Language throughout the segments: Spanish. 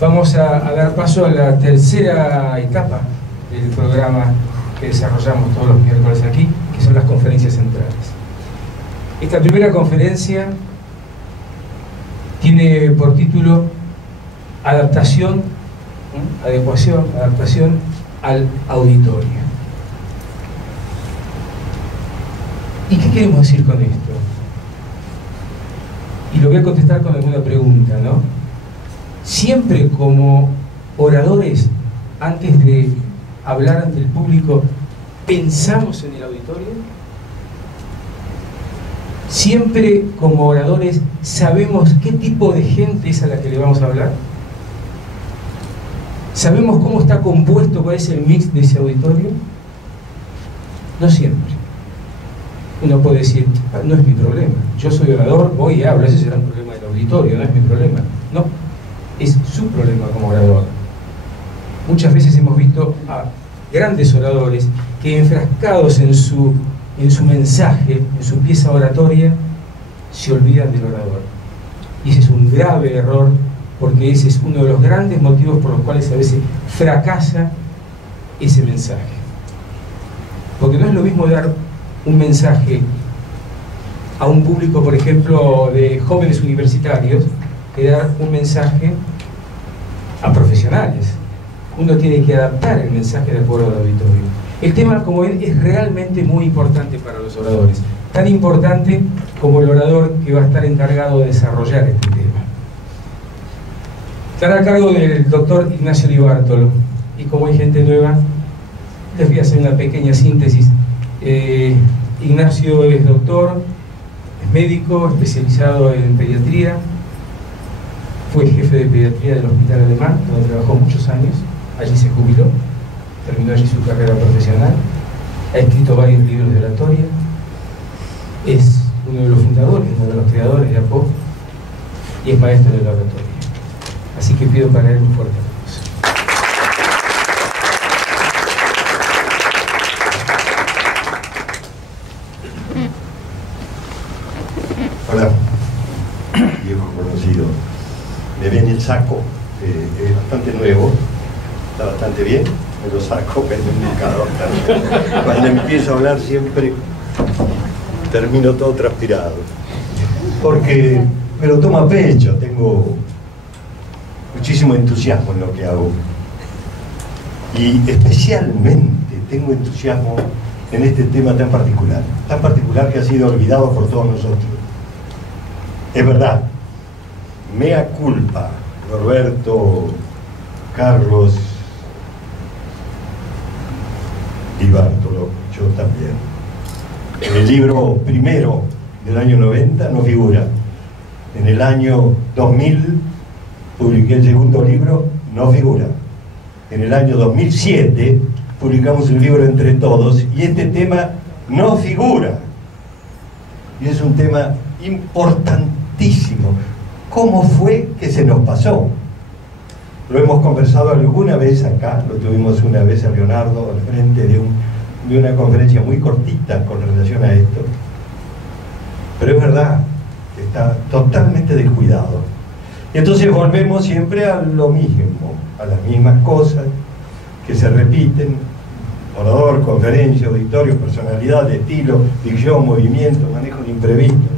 Vamos a dar paso a la tercera etapa del programa que desarrollamos todos los miércoles aquí, que son las conferencias centrales. Esta primera conferencia tiene por título Adaptación, adaptación al auditorio. ¿Y qué queremos decir con esto? Y lo voy a contestar con alguna pregunta, ¿no? Siempre como oradores, antes de hablar ante el público, ¿pensamos en el auditorio? Siempre como oradores, ¿sabemos qué tipo de gente es a la que le vamos a hablar? ¿Sabemos cómo está compuesto, cuál es el mix de ese auditorio? No siempre. Uno puede decir, no es mi problema, yo soy orador, voy y hablo, ese será un problema del auditorio, no es mi problema. No, es su problema como orador. Muchas veces hemos visto a grandes oradores que, enfrascados en su mensaje, en su pieza oratoria, se olvidan del orador. Y ese es un grave error, porque ese es uno de los grandes motivos por los cuales a veces fracasa ese mensaje. Porque no es lo mismo dar un mensaje a un público, por ejemplo, de jóvenes universitarios, que dar un mensaje a profesionales. Uno tiene que adaptar el mensaje de acuerdo al auditorio. El tema, como ven, es realmente muy importante para los oradores, tan importante como el orador que va a estar encargado de desarrollar este tema. Estará a cargo del doctor Ignacio Di Bartolo, y como hay gente nueva, les voy a hacer una pequeña síntesis. Ignacio es doctor, es médico, especializado en pediatría, fue jefe de pediatría del Hospital Alemán, donde trabajó muchos años, allí se jubiló, terminó allí su carrera profesional, ha escrito varios libros de oratoria, es uno de los fundadores, uno de los creadores de APO, y es maestro de la oratoria. Así que pido para él un fuerte aplauso. Hola, viejo conocido. Me ven el saco, es bastante nuevo, está bastante bien, me lo saco, me indicador. Cuando empiezo a hablar siempre termino todo transpirado, porque me lo tomo a pecho, tengo muchísimo entusiasmo en lo que hago, y especialmente tengo entusiasmo en este tema tan particular que ha sido olvidado por todos nosotros. Es verdad, mea culpa, Norberto, Carlos, Di Bartolo, yo también. En el libro primero del año 90 no figura. En el año 2000 publiqué el segundo libro, no figura. En el año 2007 publicamos un libro entre todos y este tema no figura. Y es un tema importantísimo. ¿Cómo fue que se nos pasó? Lo hemos conversado alguna vez acá, lo tuvimos una vez a Leonardo al frente de una conferencia muy cortita con relación a esto. Pero es verdad que está totalmente descuidado. Y entonces volvemos siempre a lo mismo, a las mismas cosas que se repiten: orador, conferencia, auditorio, personalidad, estilo, dicción, movimiento, manejo de imprevisto,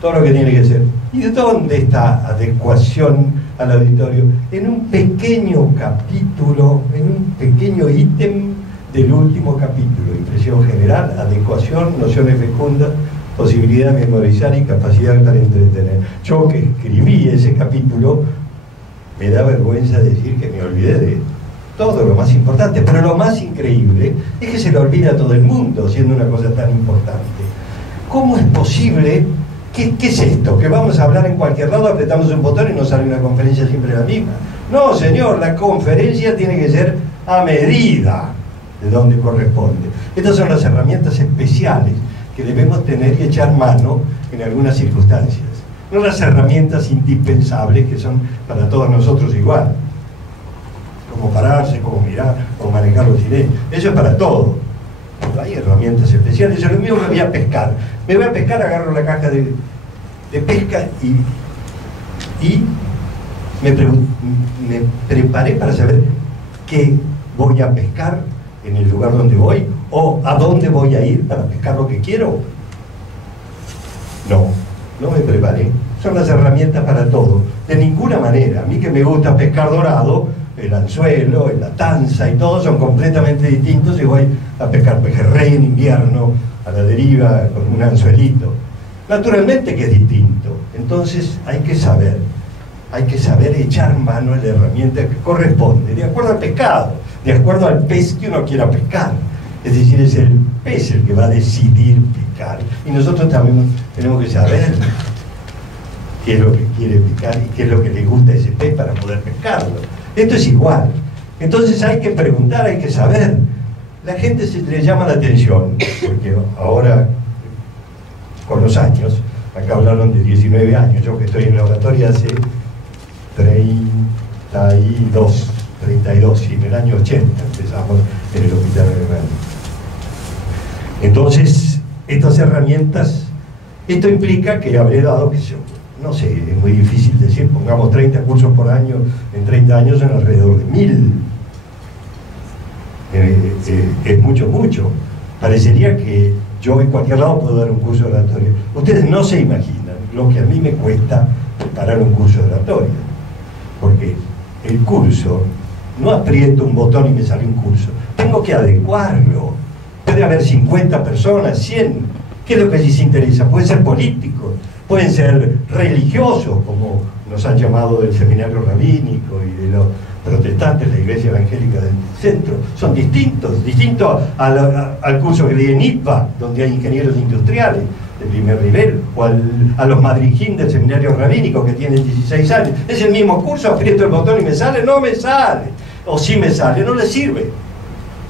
todo lo que tiene que ser. ¿Y de dónde está adecuación al auditorio? En un pequeño capítulo, en un pequeño ítem del último capítulo: impresión general, adecuación, nociones fecundas, posibilidad de memorizar y capacidad para entretener. Yo que escribí ese capítulo, me da vergüenza decir que me olvidé de todo lo más importante, pero lo más increíble es que se lo olvida a todo el mundo, siendo una cosa tan importante. ¿Cómo es posible? ¿Qué es esto? ¿Que vamos a hablar en cualquier lado, apretamos un botón y nos sale una conferencia siempre la misma? No, señor, la conferencia tiene que ser a medida de donde corresponde. Estas son las herramientas especiales que debemos tener y echar mano en algunas circunstancias. No las herramientas indispensables que son para todos nosotros igual. Como pararse, como mirar, como manejar los silencios. Eso es para todo. Pero hay herramientas especiales. Yo lo mismo me voy a pescar. Me voy a pescar, agarro la caja de pesca y me preparé para saber qué voy a pescar en el lugar donde voy, o a dónde voy a ir para pescar lo que quiero. No me preparé. Son las herramientas para todo. De ninguna manera. A mí que me gusta pescar dorado, el anzuelo, la tanza y todo son completamente distintos si voy a pescar pejerrey en invierno, a la deriva, con un anzuelito. Naturalmente que es distinto. Entonces hay que saber echar mano a la herramienta que corresponde, de acuerdo al pescado, de acuerdo al pez que uno quiera pescar. Es decir, es el pez el que va a decidir pescar. Y nosotros también tenemos que saber qué es lo que quiere pescar y qué es lo que le gusta a ese pez para poder pescarlo. Esto es igual. Entonces hay que preguntar, hay que saber. La gente se le llama la atención, porque ahora, con los años, acá hablaron de 19 años, yo que estoy en la oratoria hace 32, y en el año 80 empezamos en el Hospital Alemán. Entonces, estas herramientas, esto implica que habré dado, que yo, no sé, es muy difícil decir, pongamos 30 cursos por año, en 30 años son alrededor de 1000. Es mucho. Parecería que yo en cualquier lado puedo dar un curso de oratoria. Ustedes no se imaginan lo que a mí me cuesta preparar un curso de oratoria, porque el curso, no aprieto un botón y me sale un curso, tengo que adecuarlo. Puede haber 50 personas, 100. ¿Qué es lo que les interesa? Pueden ser políticos, pueden ser religiosos, como nos han llamado del seminario rabínico y de los protestantes, la iglesia evangélica del centro. Son distintos al curso que di en IPA, donde hay ingenieros industriales de primer nivel, o a los madrijín del seminario rabínico que tienen 16 años. Es el mismo curso, aprieto el botón y me sale, no me sale, o si me sale, no le sirve.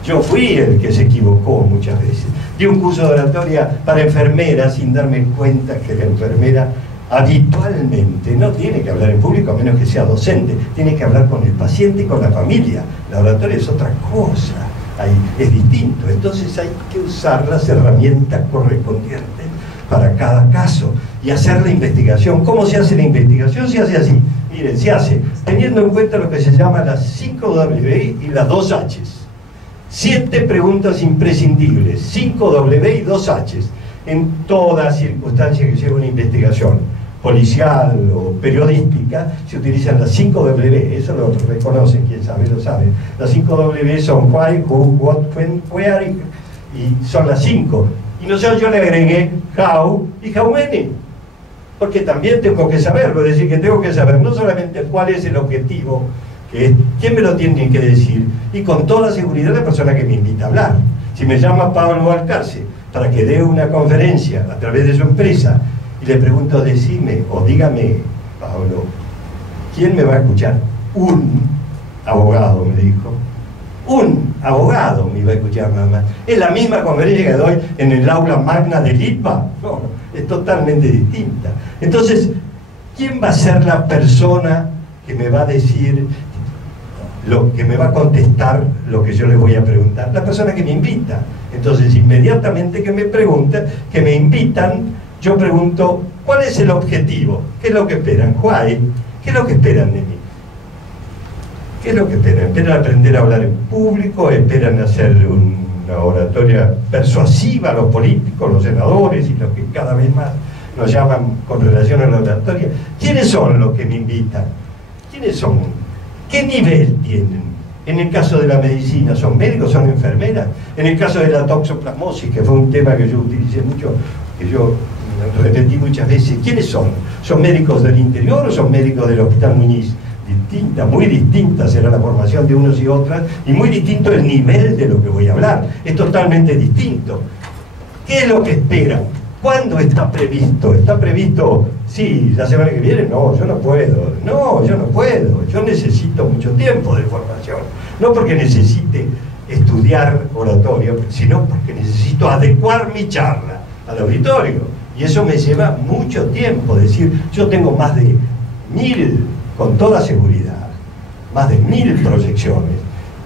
Yo fui el que se equivocó muchas veces. Di un curso de oratoria para enfermeras sin darme cuenta que la enfermera habitualmente no tiene que hablar en público a menos que sea docente, tiene que hablar con el paciente y con la familia. La oratoria es otra cosa, es distinto. Entonces hay que usar las herramientas correspondientes para cada caso y hacer la investigación. ¿Cómo se hace la investigación? Se hace así. Miren, se hace teniendo en cuenta lo que se llama las 5 W y las 2 H's. 7 preguntas imprescindibles, 5 W y 2 H's, en toda circunstancia que lleve una investigación policial o periodística. Se utilizan las 5 W, eso lo reconocen, quien sabe lo sabe. Las 5 W son why, who, what, when, where, y son las 5. Y no sé, yo le agregué how y how many, porque también tengo que saberlo, es decir, que tengo que saber no solamente cuál es el objetivo, ¿quién me lo tiene que decir? Y con toda seguridad la persona que me invita a hablar. Si me llama Pablo Alcárce para que dé una conferencia a través de su empresa y le pregunto, decime o dígame, Pablo, ¿quién me va a escuchar? Un abogado, me dijo. Un abogado me iba a escuchar nada más. Es la misma conferencia que doy en el aula magna del IPA. No, es totalmente distinta. Entonces, ¿quién va a ser la persona que me va a decir, que me va a contestar lo que yo le voy a preguntar? La persona que me invita. Entonces, inmediatamente que me preguntan, que me invitan, yo pregunto, ¿cuál es el objetivo? ¿Qué es lo que esperan? Why? ¿Qué es lo que esperan de mí? ¿Qué es lo que esperan? ¿Esperan aprender a hablar en público? ¿Esperan hacer una oratoria persuasiva a los políticos, los senadores y los que cada vez más nos llaman con relación a la oratoria? ¿Quiénes son los que me invitan? ¿Quiénes son? ¿Qué nivel tienen? En el caso de la medicina, ¿son médicos, son enfermeras? En el caso de la toxoplasmosis, que fue un tema que yo utilicé mucho, que yo repetí muchas veces, ¿quiénes son? ¿Son médicos del interior o son médicos del Hospital Muñiz? Muy distinta será la formación de unos y otras, y muy distinto el nivel de lo que voy a hablar. Es totalmente distinto. ¿Qué es lo que esperan? ¿Cuándo está previsto? ¿Está previsto, sí, la semana que viene? No, yo no puedo. No, yo no puedo. Yo necesito mucho tiempo de formación. No porque necesite estudiar oratoria, sino porque necesito adecuar mi charla al auditorio. Y eso me lleva mucho tiempo. Es decir, yo tengo más de 1000, con toda seguridad, más de 1000 proyecciones,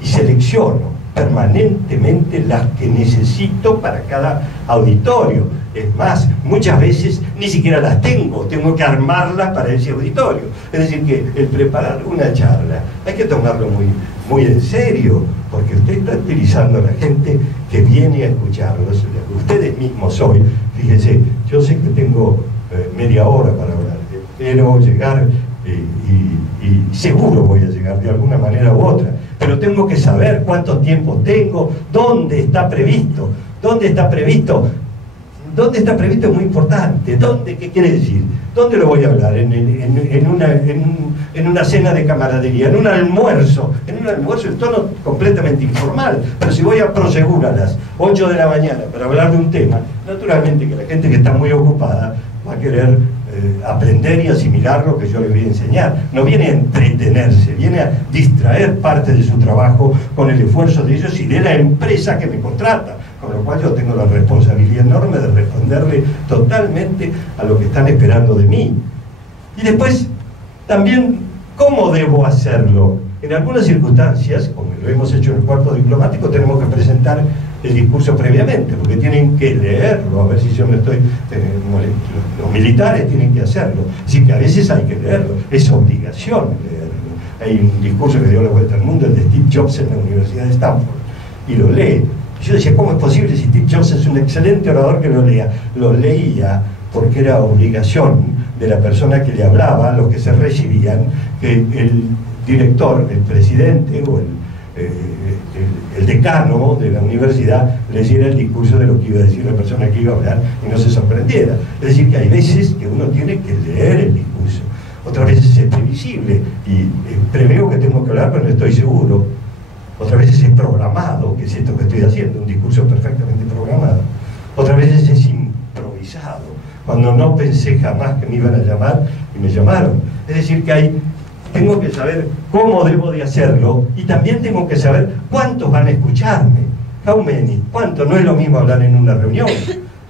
y selecciono permanentemente las que necesito para cada auditorio. Es más, muchas veces ni siquiera las tengo que armarlas para ese auditorio. Es decir, que el preparar una charla hay que tomarlo muy, muy en serio, porque usted está utilizando a la gente que viene a escucharlos. Ustedes mismos hoy, fíjense, yo sé que tengo media hora para hablar, pero llegar, y seguro voy a llegar de alguna manera u otra, pero tengo que saber cuánto tiempo tengo, dónde está previsto. ¿Dónde está previsto? ¿Dónde está previsto? Es muy importante. ¿Dónde? ¿Qué quiere decir? ¿Dónde lo voy a hablar? En una cena de camaradería, en un almuerzo. En un almuerzo en tono completamente informal. Pero si voy a Prosegur a las 8 de la mañana para hablar de un tema, naturalmente que la gente que está muy ocupada va a querer aprender y asimilar lo que yo le voy a enseñar. No viene a entretenerse, viene a distraer parte de su trabajo con el esfuerzo de ellos y de la empresa que me contrata. Con lo cual yo tengo la responsabilidad enorme de responderle totalmente a lo que están esperando de mí. Y después, también, ¿cómo debo hacerlo? En algunas circunstancias, como lo hemos hecho en el cuerpo diplomático, tenemos que presentar el discurso previamente, porque tienen que leerlo, a ver si yo me estoy molesto. Los militares tienen que hacerlo, así que a veces hay que leerlo, es obligación leerlo. Hay un discurso que dio la vuelta al mundo, el de Steve Jobs en la Universidad de Stanford, y lo lee. Yo decía, ¿cómo es posible si Steve Jobs es un excelente orador que lo lea? Lo leía porque era obligación de la persona que le hablaba, los que se recibían, que el director, el presidente o el decano de la universidad le hiciera el discurso de lo que iba a decir la persona que iba a hablar y no se sorprendiera. Es decir, que hay veces que uno tiene que leer el discurso, otras veces es previsible y preveo que tengo que hablar pero no estoy seguro, otras veces es programado, que es esto que estoy haciendo, un discurso perfectamente programado, otras veces es improvisado, cuando no pensé jamás que me iban a llamar y me llamaron. Es decir, que tengo que saber cómo debo de hacerlo y también tengo que saber cuántos van a escucharme. How many? ¿Cuánto? No es lo mismo hablar en una reunión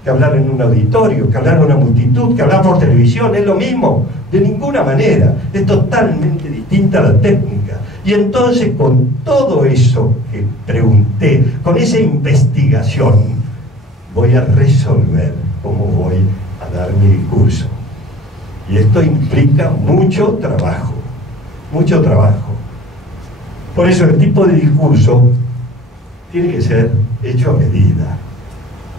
que hablar en un auditorio, que hablar en una multitud, que hablar por televisión. Es lo mismo, de ninguna manera. Es totalmente distinta la técnica. Y entonces, con todo eso que pregunté, con esa investigación, voy a resolver cómo voy a dar mi discurso. Y esto implica mucho trabajo. Mucho trabajo. Por eso el tipo de discurso tiene que ser hecho a medida,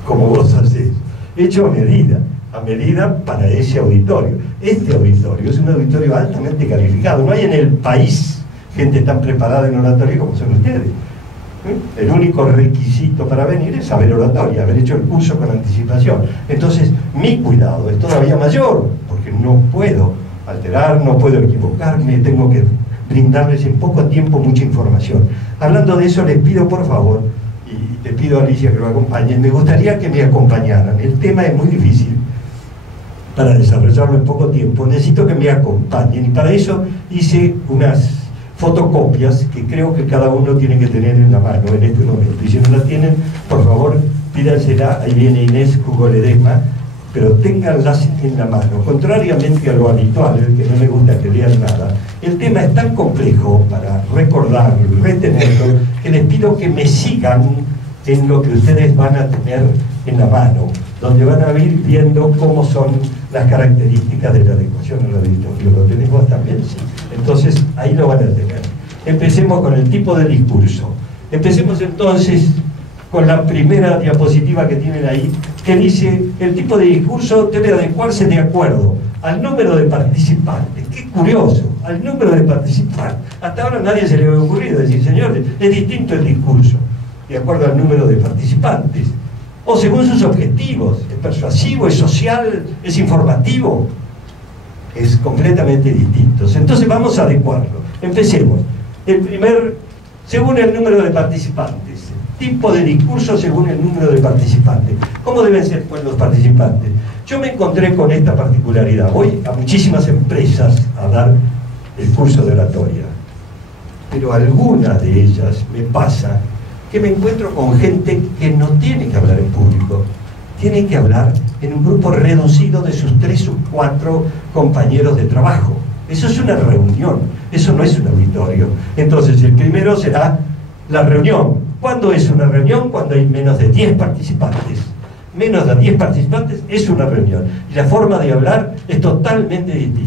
como vos hacés, hecho a medida para ese auditorio. Este auditorio es un auditorio altamente calificado. No hay en el país gente tan preparada en oratoria como son ustedes. El único requisito para venir es saber oratoria, haber hecho el curso con anticipación. Entonces, mi cuidado es todavía mayor, porque no puedo alterar, no puedo equivocarme, tengo que brindarles en poco tiempo mucha información. Hablando de eso, les pido por favor, y te pido a Alicia que lo acompañe, me gustaría que me acompañaran. El tema es muy difícil para desarrollarlo en poco tiempo, necesito que me acompañen, y para eso hice unas fotocopias que creo que cada uno tiene que tener en la mano en este momento, y si no la tienen, por favor, pídansela. Ahí viene Inés Hugo Ledesma, pero ténganlas en la mano. Contrariamente a lo habitual, el que no le gusta que lean nada, el tema es tan complejo para recordarlo y retenerlo, que les pido que me sigan en lo que ustedes van a tener en la mano, donde van a ir viendo cómo son las características de la adecuación al auditorio. ¿Lo tenemos también? Sí. Entonces, ahí lo van a tener. Empecemos con el tipo de discurso. Empecemos entonces con la primera diapositiva que tienen ahí, que dice: el tipo de discurso debe adecuarse de acuerdo al número de participantes. ¡Qué curioso! Al número de participantes. Hasta ahora a nadie se le había ocurrido decir, señores, es distinto el discurso, de acuerdo al número de participantes. O según sus objetivos, es persuasivo, es social, es informativo. Es completamente distinto. Entonces vamos a adecuarlo. Empecemos. Según el número de participantes. Tipo de discurso según el número de participantes. ¿Cómo deben ser pues los participantes? Yo me encontré con esta particularidad. Voy a muchísimas empresas a dar el curso de oratoria, pero algunas de ellas me pasa que me encuentro con gente que no tiene que hablar en público, tiene que hablar en un grupo reducido de sus 3 o 4 compañeros de trabajo. Eso es una reunión, eso no es un auditorio. Entonces el primero será la reunión. ¿Cuándo es una reunión? Cuando hay menos de 10 participantes. menos de 10 participantes, es una reunión. Y la forma de hablar es totalmente distinta.